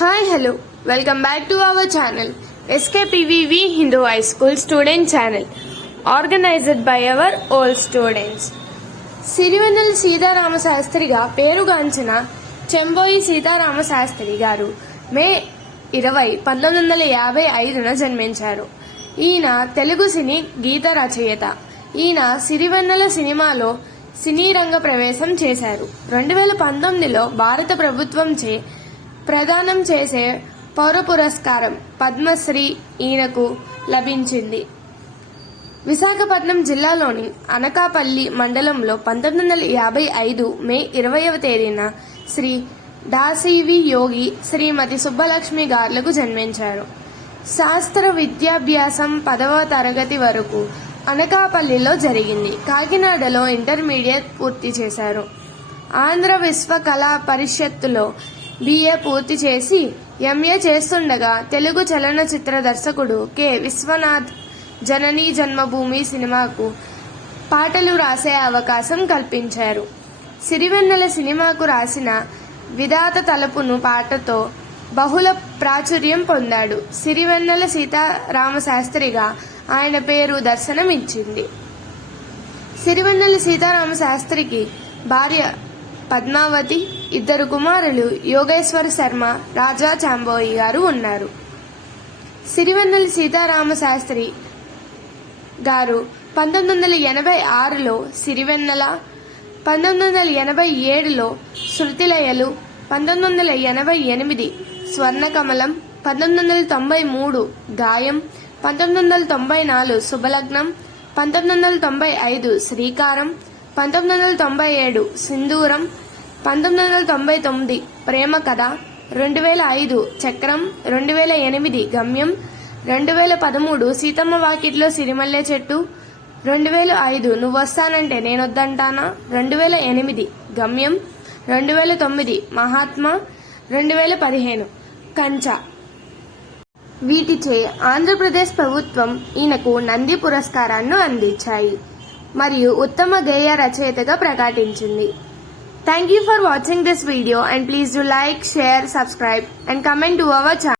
Hi hello welcome back to our channel SKPVV Hindu high school student channel organised by our old students Sirivennela Seetharama శాస్త్రిగా పేరుగాంచిన చెంబోయి సీతారామ శాస్త్రి గారు మే ఇరవై పంతొమ్మిది వందల యాభై ఐదున జన్మించారు ఈయన తెలుగు సినీ గీత రచయిత ఈయన సిరివెన్నెల సినిమాలో సినీ రంగ ప్రవేశం చేశారు రెండు వేల పంతొమ్మిదిలో భారత ప్రభుత్వంచే ప్రదానం చేసే పౌర పురస్కారం పద్మశ్రీ ఈయనకు లభించింది. విశాఖపట్నం జిల్లాలోని అనకాపల్లి మండలంలో పంతొమ్మిది వందల యాభై ఐదు మే ఇరవైవ తేదీన శ్రీ దాసివి యోగి శ్రీమతి సుబ్బలక్ష్మి గార్లకు జన్మించారు. శాస్త్ర విద్యాభ్యాసం పదవ తరగతి వరకు అనకాపల్లిలో జరిగింది. కాకినాడలో ఇంటర్మీడియట్ పూర్తి చేశారు. ఆంధ్ర విశ్వ కళా పరిషత్తులో బిఏ పూర్తి చేసి ఎంఏ చేస్తుండగా తెలుగు చలనచిత్ర దర్శకుడు కె. విశ్వనాథ్ జననీ జన్మభూమి సినిమాకు పాటలు రాసే అవకాశం కల్పించారు. సిరివెన్నెల సినిమాకు రాసిన విధాత తలపును పాటతో బహుళ ప్రాచుర్యం పొందాడు. సిరివెన్నెల సీతారామ శాస్త్రిగా ఆయన పేరు దర్శనమిచ్చింది. సిరివెన్నెల సీతారామ శాస్త్రికి భార్య పద్మావతి ఇద్దరు కుమారులు యోగేశ్వర్ శర్మ రాజా చాంబోయి గారు ఉన్నారు. సిరివెన్నెల సీతారామ శాస్త్రి గారు పంతొమ్మిది వందల ఎనభై ఆరులో సిరివెన్నెల పంతొమ్మిది వందల ఎనభై ఏడులో శృతిలయలు పంతొమ్మిది వందల ఎనభై ఎనిమిది స్వర్ణకమలం పంతొమ్మిది వందల తొంభై మూడు గాయం పంతొమ్మిది వందల తొంభై నాలుగు శుభలగ్నం పంతొమ్మిది వందల తొంభై ఐదు శ్రీకారం పంతొమ్మిది వందల తొంభై ఏడు సింధూరం. పంతొమ్మిది వందల తొంభై తొమ్మిది ప్రేమ కథ. రెండు వేల ఐదు చక్రం. రెండు వేల ఎనిమిది గమ్యం. రెండు వేల పదమూడు సీతమ్మ వాకిట్లో సిరిమల్లె చెట్టు. రెండు వేల ఐదు నువ్వు వస్తానంటే నేను వద్దంటానా రెండు వేల ఎనిమిది గమ్యం. రెండు వేల తొమ్మిది మహాత్మా. రెండు వేల పదిహేను కంచా. వీటిచే ఆంధ్రప్రదేశ్ ప్రభుత్వం ఈయనకు నంది పురస్కారాన్ని అందించాయి. మరియు ఉత్తమ గేయ రచయితగా ప్రకటించింది. Thank you for watching this video and please do like share subscribe and comment to our channel